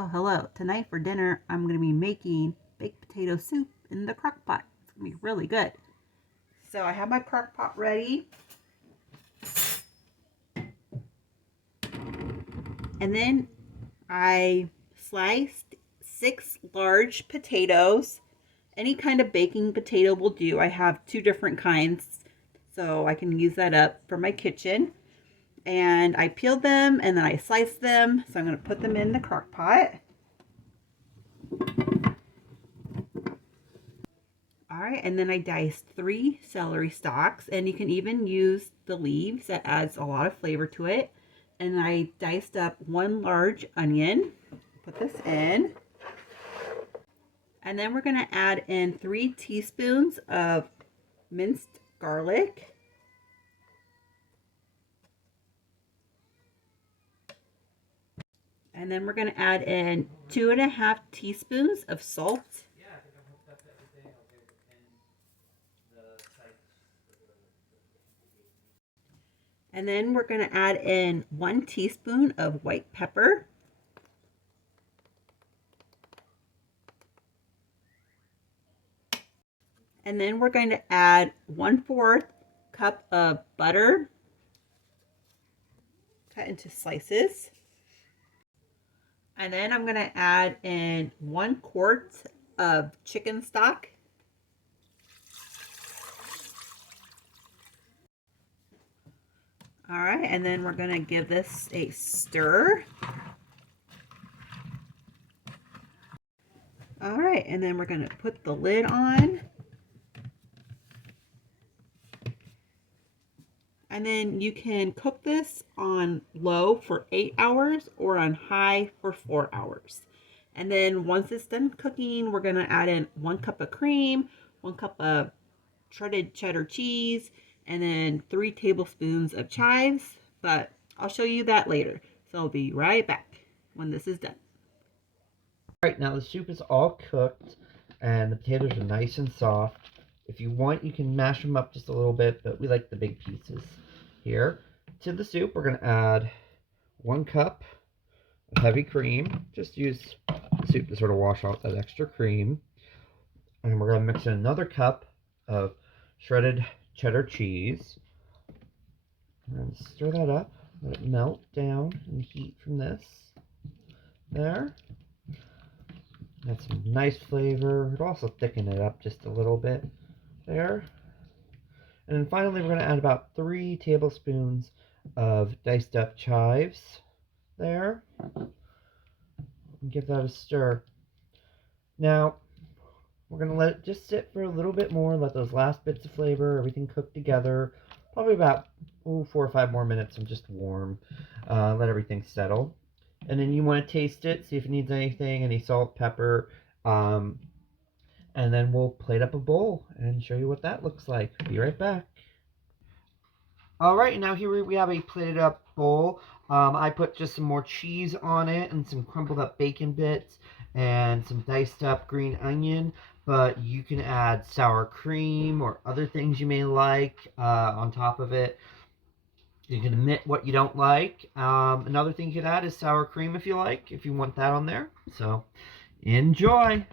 Oh, hello. Tonight for dinner, I'm going to be making baked potato soup in the crock pot. It's going to be really good. So I have my crock pot ready. And then I sliced 6 large potatoes. Any kind of baking potato will do. I have 2 different kinds, so I can use that up for my kitchen. And I peeled them and then I sliced them. So I'm going to put them in the crock pot. All right, and then I diced 3 celery stalks, and you can even use the leaves. That adds a lot of flavor to it. And I diced up 1 large onion. Put this in. And then we're going to add in 3 teaspoons of minced garlic. And then we're going to add in 2.5 teaspoons of salt. And then we're going to add in 1 teaspoon of white pepper. And then we're going to add 1/4 cup of butter cut into slices. And then I'm going to add in 1 quart of chicken stock. All right, and then we're going to give this a stir. All right, and then we're going to put the lid on. And then you can cook this on low for 8 hours or on high for 4 hours. And then once it's done cooking, we're going to add in 1 cup of cream, 1 cup of shredded cheddar cheese, and then 3 tablespoons of chives. But I'll show you that later. So I'll be right back when this is done. All right, now the soup is all cooked and the potatoes are nice and soft. If you want, you can mash them up just a little bit, but we like the big pieces. Here, to the soup, we're going to add 1 cup of heavy cream. Just use the soup to sort of wash out that extra cream. And we're going to mix in another cup of shredded cheddar cheese. And stir that up, let it melt down and heat from this. There. That's some nice flavor. It'll also thicken it up just a little bit there. And then finally, we're going to add about 3 tablespoons of diced up chives there. And give that a stir. Now, we're going to let it just sit for a little bit more, let those last bits of flavor, everything cook together. Probably about 4 or 5 more minutes and just warm. Let everything settle. And then you want to taste it, see if it needs anything, any salt, pepper. And then we'll plate up a bowl and show you what that looks like. Be right back. Alright, now here we have a plated up bowl. I put just some more cheese on it and some crumbled up bacon bits and some diced up green onion. But you can add sour cream or other things you may like on top of it. You can omit what you don't like. Another thing you could add is sour cream if you like, if you want that on there. So, enjoy!